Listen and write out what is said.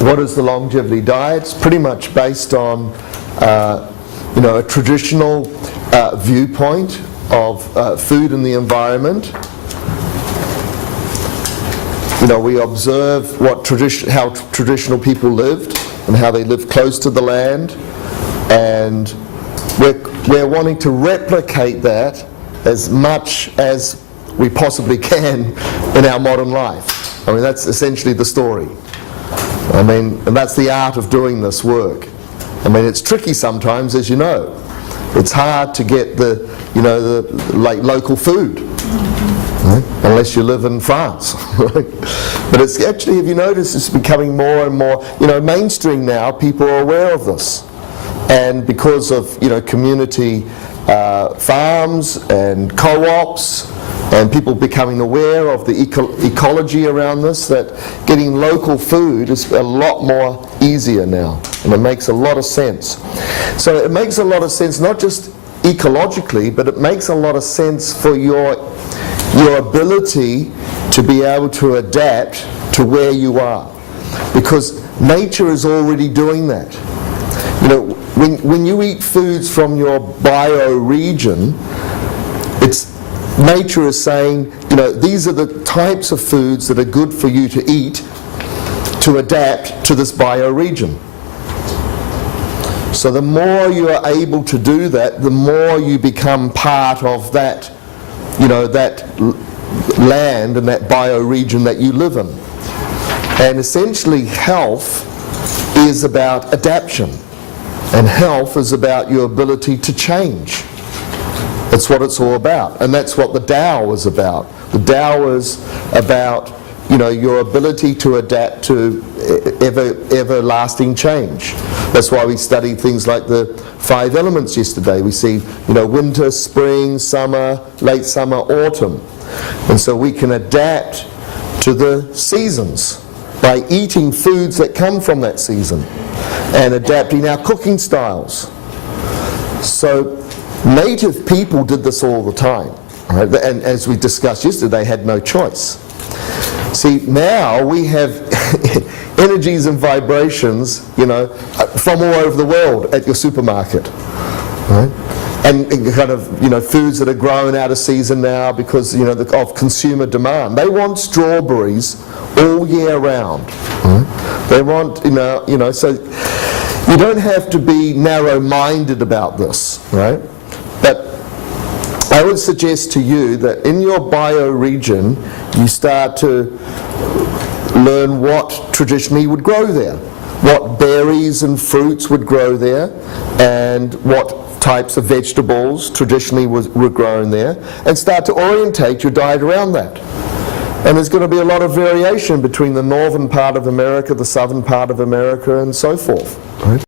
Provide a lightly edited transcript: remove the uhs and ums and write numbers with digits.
What is the longevity diet? It's pretty much based on a traditional viewpoint of food and the environment. We observe how traditional people lived and how they lived close to the land, and we're wanting to replicate that as much as we possibly can in our modern life. I mean, that's essentially the story. I mean, and that's the art of doing this work. I mean, it's tricky sometimes, as you know. It's hard to get the local food, right? Unless you live in France. Right? But it's actually, have you noticed, it's becoming more and more, mainstream now. People are aware of this, and because of community farms and co-ops, and people becoming aware of the ecology around this, that getting local food is a lot more easier now, and it makes a lot of sense. So it makes a lot of sense not just ecologically, but it makes a lot of sense for your ability to be able to adapt to where you are, because nature is already doing that. When you eat foods from your bioregion, nature is saying, these are the types of foods that are good for you to eat to adapt to this bioregion. So the more you are able to do that, the more you become part of that, that land and that bioregion that you live in. And essentially health is about adaptation, and health is about your ability to change. That's what it's all about, and that's what the Tao is about. The Tao is about, your ability to adapt to everlasting change. That's why we studied things like the 5 elements yesterday. We see, winter, spring, summer, late summer, autumn, and so we can adapt to the seasons by eating foods that come from that season and adapting our cooking styles. So native people did this all the time, right? And as we discussed yesterday, they had no choice. See, now we have energies and vibrations, from all over the world at your supermarket, right? And kind of, foods that are grown out of season now because, of consumer demand. They want strawberries all year round. Right? They want, so you don't have to be narrow-minded about this, right? But I would suggest to you that in your bioregion, you start to learn what traditionally would grow there, what berries and fruits would grow there, and what types of vegetables traditionally were grown there, and start to orientate your diet around that. And there's going to be a lot of variation between the northern part of America, the southern part of America, and so forth. Right?